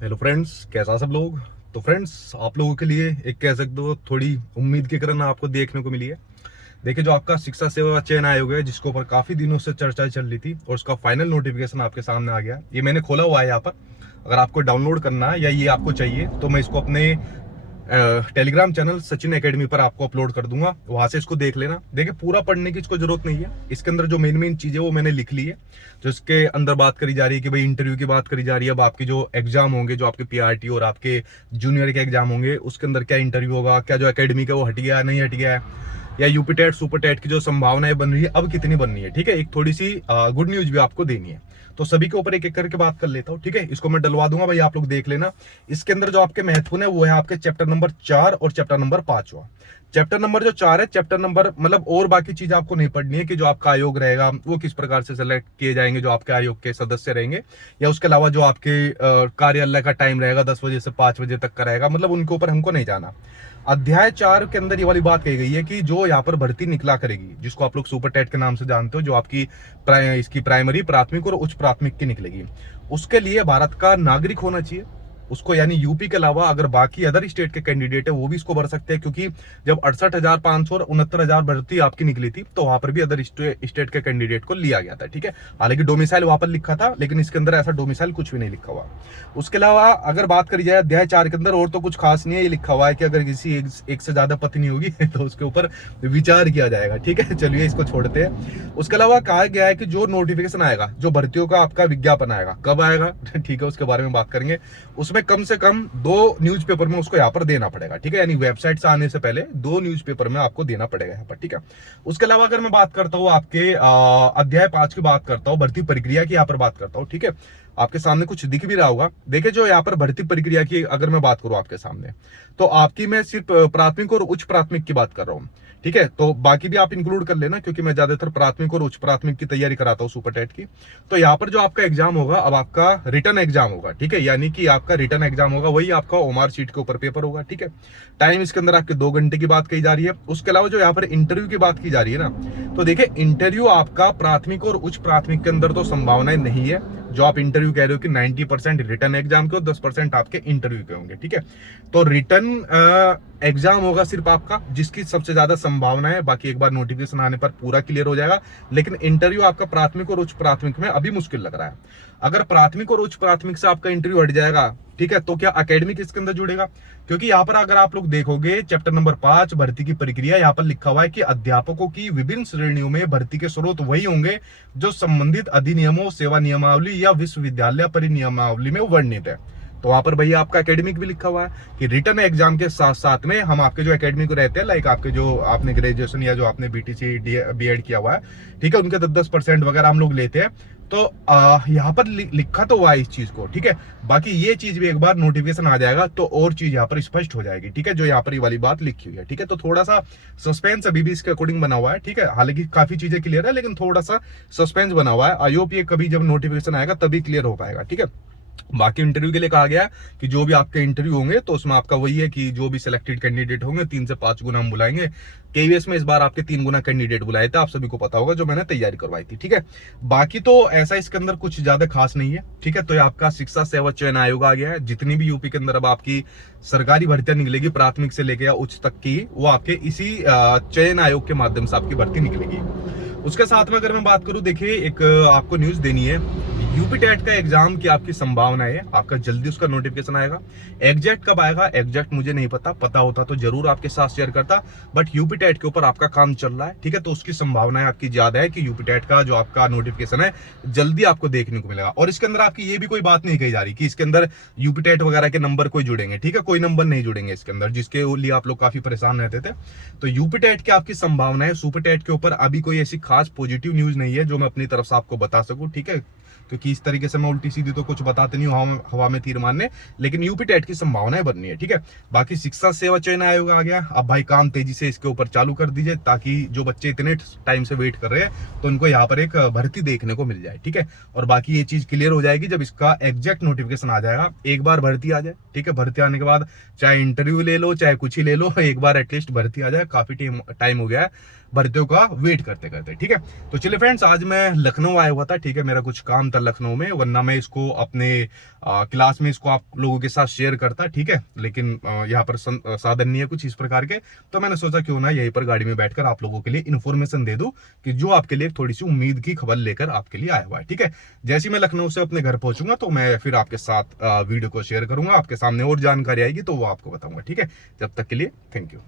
Hello friends, कैसा सब लोग। तो फ्रेंड्स, आप लोगों के लिए एक कह सकते हो थोड़ी उम्मीद की किरण आपको देखने को मिली है। देखिए, जो आपका शिक्षा सेवा चयन आयोग है, जिसके ऊपर काफी दिनों से चर्चा चल रही थी और उसका फाइनल नोटिफिकेशन आपके सामने आ गया। ये मैंने खोला हुआ है यहाँ पर। अगर आपको डाउनलोड करना है या ये आपको चाहिए तो मैं इसको अपने टेलीग्राम चैनल सचिन एकेडमी पर आपको अपलोड कर दूंगा, वहां से इसको देख लेना। देखिए, पूरा पढ़ने की इसको जरूरत नहीं है। इसके अंदर जो मेन मेन चीजें वो मैंने लिख ली है। जो इसके अंदर बात करी जा रही है कि भाई इंटरव्यू की बात करी जा रही है। अब आपके जो एग्जाम होंगे, जो आपके पीआरटी और आपके जूनियर के एग्जाम होंगे, उसके अंदर क्या इंटरव्यू होगा, क्या जो एकेडमी का वो हट गया नहीं हट गया है, या यूपी टेट सुपर टेट की जो संभावनाएं बन रही है अब कितनी बन रही है। ठीक है, एक थोड़ी सी गुड न्यूज भी आपको देनी है। तो सभी के ऊपर एक एक करके बात कर लेता हूँ। ठीक है, इसको मैं डलवा दूंगा भाई, आप लोग देख लेना। इसके अंदर जो आपके महत्वपूर्ण है वो है आपके चैप्टर नंबर 4 और चैप्टर नंबर 5। चैप्टर नंबर जो 4 है, चैप्टर नंबर मतलब और बाकी चीज आपको नहीं पढ़नी है कि जो आपका आयोग रहेगा वो किस प्रकार से सेलेक्ट किए जाएंगे, जो आपके आयोग के सदस्य रहेंगे, या उसके अलावा जो आपके कार्यालय का टाइम रहेगा 10 बजे से 5 बजे तक का रहेगा, मतलब उनके ऊपर हमको नहीं जाना। अध्याय 4 के अंदर ये वाली बात कही गई है कि जो यहाँ पर भर्ती निकला करेगी, जिसको आप लोग सुपर टेट के नाम से जानते हो, जो आपकी इसकी प्राइमरी, प्राथमिक और उच्च प्राथमिक की निकलेगी, उसके लिए भारत का नागरिक होना चाहिए उसको। यानी यूपी के अलावा अगर बाकी अदर स्टेट के कैंडिडेट है वो भी इसको भर सकते हैं, क्योंकि जब 68,500 और 69,000 भर्ती आपकी निकली थी तो वहां पर भी अदर स्टेट के कैंडिडेट को लिया गया था। ठीक है, हालांकि डोमिसाइल वहां पर लिखा था, लेकिन इसके अंदर ऐसा डोमिसाइल कुछ भी नहीं लिखा हुआ। उसके अलावा अगर बात करी जाए अध्याय 4 के अंदर, और तो कुछ खास नहीं है। ये लिखा हुआ है कि अगर किसी एक से ज्यादा पत्नी होगी तो उसके ऊपर विचार किया जाएगा। ठीक है, चलिए इसको छोड़ते हैं। उसके अलावा कहा गया है कि जो नोटिफिकेशन आएगा, जो भर्तियों का आपका विज्ञापन आएगा, कब आएगा ठीक है, उसके बारे में बात करेंगे। उसमें कम से कम 2 न्यूज़पेपर में उसको यहाँ पर देना पड़ेगा। ठीक है, यानी वेबसाइट से आने से पहले 2 न्यूज़पेपर में आपको देना पड़ेगा यहाँ पर। ठीक है, उसके अलावा अगर मैं बात करता हूँ आपके अध्याय 5 की बात करता हूँ, भर्ती प्रक्रिया की यहाँ पर बात करता हूँ। ठीक है, आपके सामने कुछ दिख भी रहा होगा। देखिए, जो यहाँ पर भर्ती प्रक्रिया की अगर मैं बात करूं आपके सामने, तो आपकी मैं सिर्फ प्राथमिक और उच्च प्राथमिक की बात कर रहा हूँ। ठीक है, तो बाकी भी आप इंक्लूड कर लेना, क्योंकि मैं ज्यादातर प्राथमिक और उच्च प्राथमिक की तैयारी कराता हूँ सुपर टेट की। तो यहाँ पर जो आपका एग्जाम होगा, अब आपका रिटर्न एग्जाम होगा। ठीक है, यानी कि आपका रिटर्न एग्जाम होगा, वही आपका ओमार शीट के ऊपर पेपर होगा। ठीक है, टाइम इसके अंदर आपके 2 घंटे की बात कही जा रही है। उसके अलावा जो यहाँ पर इंटरव्यू की बात की जा रही है ना, तो देखिए, इंटरव्यू आपका प्राथमिक और उच्च प्राथमिक के अंदर तो संभावनाएं नहीं है। जो आप इंटरव्यू कह रहे हो कि 90% रिटर्न एग्जाम के और 10% आपके इंटरव्यू के होंगे। ठीक है, तो रिटर्न एग्जाम होगा सिर्फ आपका, जिसकी सबसे ज्यादा संभावना है। बाकी एक बार नोटिफिकेशन आने पर पूरा क्लियर हो जाएगा। लेकिन इंटरव्यू आपका प्राथमिक और उच्च प्राथमिक में अभी मुश्किल लग रहा है। अगर प्राथमिक और उच्च प्राथमिक से आपका इंटरव्यू हट जाएगा, ठीक है, तो क्या अकेडमिक इसके अंदर जुड़ेगा? क्योंकि यहाँ पर अगर आप लोग देखोगे चैप्टर नंबर 5 भर्ती की प्रक्रिया, यहाँ पर लिखा हुआ है कि अध्यापकों की विभिन्न श्रेणियों में भर्ती के स्रोत वही होंगे जो संबंधित अधिनियमों, सेवा नियमावली या विश्वविद्यालय परिनियमावली में वर्णित है। तो वहां पर भैया आपका एकेडमिक भी लिखा हुआ है कि रिटर्न एग्जाम के साथ साथ में हम आपके जो एकेडमिक रहते हैं, लाइक आपके जो आपने ग्रेजुएशन या जो आपने बीटीसी बीएड किया हुआ है, ठीक है, उनके 10% वगैरह हम लोग लेते हैं। तो यहाँ पर लिखा तो हुआ है इस चीज को। ठीक है, बाकी ये चीज भी एक बार नोटिफिकेशन आ जाएगा तो और चीज यहाँ पर स्पष्ट हो जाएगी। ठीक है, जो यहाँ पर ये वाली बात लिखी हुई है। ठीक है, तो थोड़ा सा सस्पेंस अभी भी इसके अकॉर्डिंग बना हुआ है। ठीक है, हालांकि काफी चीजें क्लियर है, लेकिन थोड़ा सा सस्पेंस बना हुआ है। आई होप ये कभी जब नोटिफिकेशन आएगा तभी क्लियर हो पाएगा। ठीक है, बाकी इंटरव्यू के लिए कहा गया कि जो भी आपके इंटरव्यू होंगे तो उसमें आपका वही है कि जो भी सिलेक्टेड कैंडिडेट होंगे 3 से 5 गुना हम बुलाएंगे। केवीएस में इस बार आपके 3 गुना कैंडिडेट बुलाए थे, आप सभी को पता होगा, जो मैंने तैयारी करवाई थी। ठीक है, बाकी तो ऐसा इसके अंदर कुछ ज्यादा खास नहीं है। ठीक है, तो ये आपका शिक्षा सेवा चयन आयोग आ गया है। जितनी भी यूपी के अंदर अब आपकी सरकारी भर्तियां निकलेगी प्राथमिक से लेकर उच्च तक की, वो आपके इसी चयन आयोग के माध्यम से आपकी भर्ती निकलेगी। उसके साथ में अगर मैं बात करूं, देखिए, एक आपको न्यूज देनी है। यूपी टेट का एग्जाम की आपकी संभावना है, आपका जल्दी उसका नोटिफिकेशन आएगा। एग्जैक्ट कब आएगा, एग्जैक्ट मुझे नहीं पता होता तो जरूर आपके साथ शेयर करता, बट यूपी टेट के ऊपर आपका काम चल रहा है। ठीक है, तो उसकी संभावना आपकी ज्यादा है कि यूपी टेट का जो आपका नोटिफिकेशन है जल्दी आपको देखने को मिलेगा। और इसके अंदर आपकी ये भी कोई बात नहीं कही जा रही कि इसके अंदर यूपी टेट वगैरह के नंबर कोई जुड़ेंगे। ठीक है, कोई नंबर नहीं जुड़ेंगे इसके अंदर, जिसके लिए आप लोग काफी परेशान रहते थे। तो यूपी टेट की आपकी संभावना है। सुपर टेट के ऊपर अभी कोई ऐसी खास पॉजिटिव न्यूज नहीं है जो मैं अपनी तरफ से आपको बता सकूं। ठीक है, क्योंकि इस तरीके से मैं उल्टी सीधी तो कुछ बताते नहीं हूँ हवा में तीर मारने, लेकिन यूपी टेट की संभावनाएं बननी है। ठीक है, बाकी शिक्षा सेवा चयन आयोग आ गया। अब भाई काम तेजी से इसके ऊपर चालू कर दीजिए, ताकि जो बच्चे इतने टाइम से वेट कर रहे हैं तो उनको यहाँ पर एक भर्ती देखने को मिल जाए। ठीक है, और बाकी ये चीज क्लियर हो जाएगी जब इसका एग्जैक्ट नोटिफिकेशन आ जाएगा। एक बार भर्ती आ जाए, ठीक है, भर्ती आने के बाद चाहे इंटरव्यू ले लो चाहे कुछ ही ले लो, एक बार एटलीस्ट भर्ती आ जाए। काफी टाइम हो गया है भर्तियों का वेट करते करते। ठीक है, तो चलिए फ्रेंड्स, आज मैं लखनऊ आया हुआ था। ठीक है, मेरा कुछ काम था था लखनऊ में, वरना मैं इसको अपने क्लास में इसको आप लोगों के साथ शेयर करता, ठीक है। लेकिन यहाँ पर साधन नहीं है कुछ इस प्रकार के, तो मैंने सोचा क्यों ना यहीं पर गाड़ी में बैठकर आप लोगों के लिए इन्फॉर्मेशन दे दूं कि जो आपके लिए थोड़ी सी उम्मीद की खबर लेकर आपके लिए आया हुआ है, ठीक है। जैसे ही मैं लखनऊ से अपने घर पहुंचूंगा तो मैं फिर आपके साथ वीडियो को शेयर करूंगा, आपके सामने और जानकारी आएगी तो वो आपको बताऊंगा, ठीक है। जब तक के लिए थैंक यू।